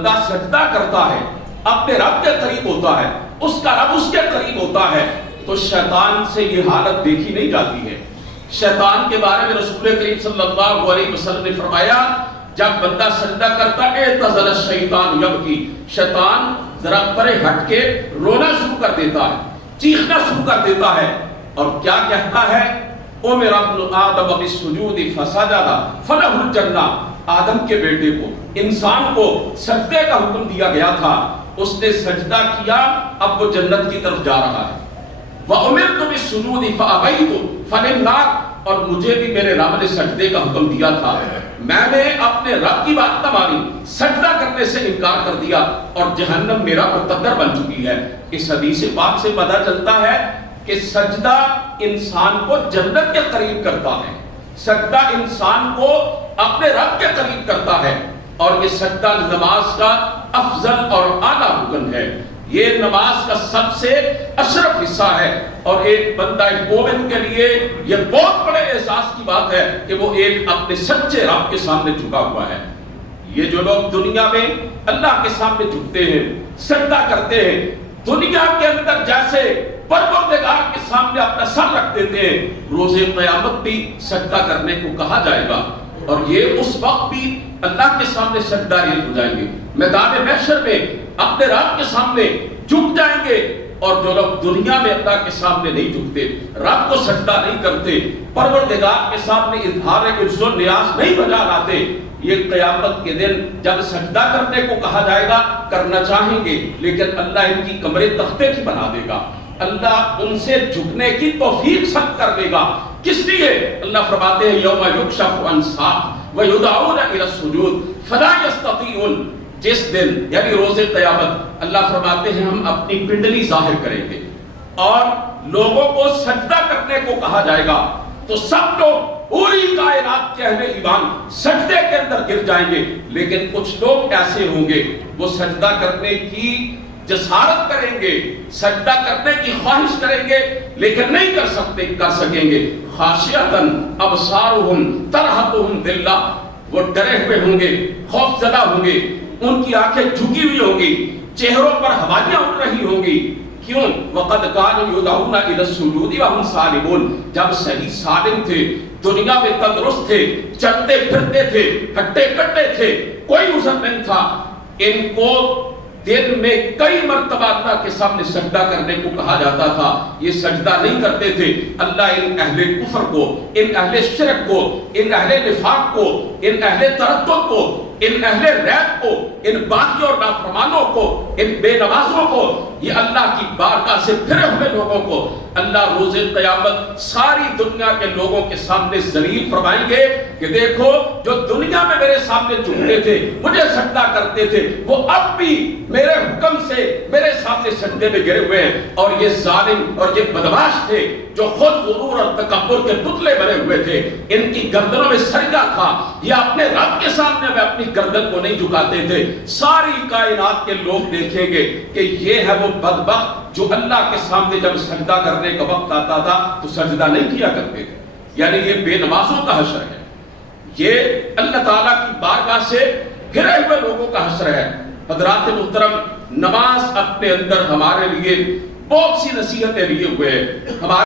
بندہ سجدہ کرتا ہے، اپنے رب کے قریب ہوتا ہے، اس کا رب اس کے قریب ہوتا ہے، تو شیطان سے یہ حالت دیکھی نہیں جاتی ہے۔ شیطان کے بارے میں رسول کریم صلی اللہ علیہ وسلم نے فرمایا جب بندہ سجدہ کرتا ہے اعتزل الشیطان یبکی، شیطان ذرا پرے ہٹ کے رونا شروع کر دیتا ہے، چیخنا شروع کر دیتا ہے، اور کیا کہتا ہے؟ امر ابن آدم بالسجود فسجد فلہ الجنہ، آدم کے بیٹے کو، انسان کو سجدے کا حکم دیا گیا تھا، اس نے سجدہ کیا، اب وہ جنت کی طرف جا رہا ہے۔ وَأُمِرْتُ بِالسُّجُودِ فَأَبَيْتُ فَلِلنَّارِ، اور مجھے بھی میرے رب نے سجدے کا حکم دیا تھا، میں نے اپنے رب کی بات نہ مانی، سجدہ کرنے سے انکار کر دیا، اور جہنم میرا مقدر بن چکی ہے۔ اس حدیث پاک سے پتہ چلتا ہے کہ سجدہ انسان کو جنت کے قریب کرتا ہے، سجدہ انسان کو اپنے رب کے قریب کرتا ہے، اور یہ سجدہ نماز کا افضل اور اعلیٰ رکن ہے، یہ نماز کا سب سے اشرف حصہ ہے، اور ایک بندہ مومن کے لیے یہ بہت بڑے احساس کی بات ہے کہ وہ ایک اپنے سچے رب کے سامنے جھکا ہوا ہے۔ یہ جو لوگ دنیا میں اللہ کے سامنے جھکتے ہیں، سجدہ کرتے ہیں، دنیا کے اندر جیسے پروردگار کے سامنے اپنا سر رکھ دیتے ہیں، روز قیامت بھی سجدہ کرنے کو کہا جائے گا، اور یہ اس وقت بھی اللہ کے سامنے سجدہ ریز ہو جائیں گے، میدان محشر میں اپنے رب کے سامنے جھک جائیں گے۔ اور جو لوگ دنیا میں اللہ کے سامنے نہیں جھکتے، رب کو سجدہ نہیں کرتے، پروردگار کے سامنے اظہار عجز و نیاز نہیں بجا لاتے، یہ قیامت کے دن جب سجدہ کرنے کو کہا جائے گا کرنا چاہیں گے، لیکن اللہ ان کی کمریں تختے کی بنا دے گا، اللہ ان سے جھکنے کی توفیق سخت کر دے گا۔ کس لیے؟ اللہ فرماتے ہیں یوم یکشف عن ساق ویدعون الی السجود فلا یستطیعون، جس دن یعنی روز قیامت اللہ فرماتے ہیں ہم اپنی پنڈلی ظاہر کریں گے اور لوگوں کو سجدہ کرنے کو کہا جائے گا، تو سب لوگ پوری کائنات کے اہل ایمان سجدے کے اندر گر جائیں گے، لیکن کچھ لوگ ایسے ہوں گے وہ سجدہ کرنے کی جسارت کریں گے، سجدہ کرنے کی خواہش کریں گے، لیکن نہیں کر سکیں گے۔ خاشعۃ ابصارہم ترہقہم ذلہ، وہ ڈرے ہوئے ہوں گے، خوف زدہ ہوں گے، ان کی آنکھیں جھکی ہوئی ہوں گی، چہروں پر ہوائیاں اڑ رہی ہوں گی۔ کیوں؟ وَقَدْ كَانُوا يُدْعَوْنَ إِلَى السُّجُودِ وَهُمْ سَالِمُونَ، جب صحیح سالم تھے، دنیا میں تندرست تھے، چلتے پھرتے تھے، ہٹے کٹے تھے، کوئی عذر نہیں تھا، ان کو دن میں کئی مرتبہ اللہ کے سامنے سجدہ کرنے کو کہا جاتا تھا، یہ سجدہ نہیں کرتے تھے۔ اللہ ان اہل کفر کو، ان اہل شرک کو، ان اہل نفاق کو، ان اہل تردد کو، ان اہل ریب کو، ان باغیوں اور نافرمانوں کو، ان بے نمازوں کو، یہ اللہ کی بارگاہ سے پھرے ہوئے لوگوں کو اللہ روز قیامت ساری دنیا کے لوگوں کے سامنے ذلیل فرمائیں گے کہ دیکھو جو دنیا میں میرے سامنے جھکتے تھے، مجھے سجدہ کرتے تھے، وہ اب بھی میرے حکم سے میرے سامنے سجدے میں گرے ہوئے ہیں، اور یہ ظالم اور یہ بدمعاش تھے جو خود غرور اور تکبر کے پتلے بنے ہوئے تھے، ان کی گردنوں میں سجدہ تھا، یہ اپنے رب کے سامنے میں اپنی گردن کو نہیں جھکاتے تھے۔ ساری کائنات کے لوگ دیکھیں گے کہ یہ ہے وہ بدبخت جو اللہ کے سامنے جب سجدہ کرنے کا وقت آتا تھا تو سجدہ نہیں کیا کرتے تھے، یعنی یہ بے نمازوں کا حشر ہے، یہ اللہ تعالیٰ کی بارگاہ سے گرے ہوئے لوگوں کا حشر ہے۔ حضرات محترم، نماز اپنے اندر ہمارے لیے بہت سی نصیحتیں لیے ہوئے ہیں، ہمارے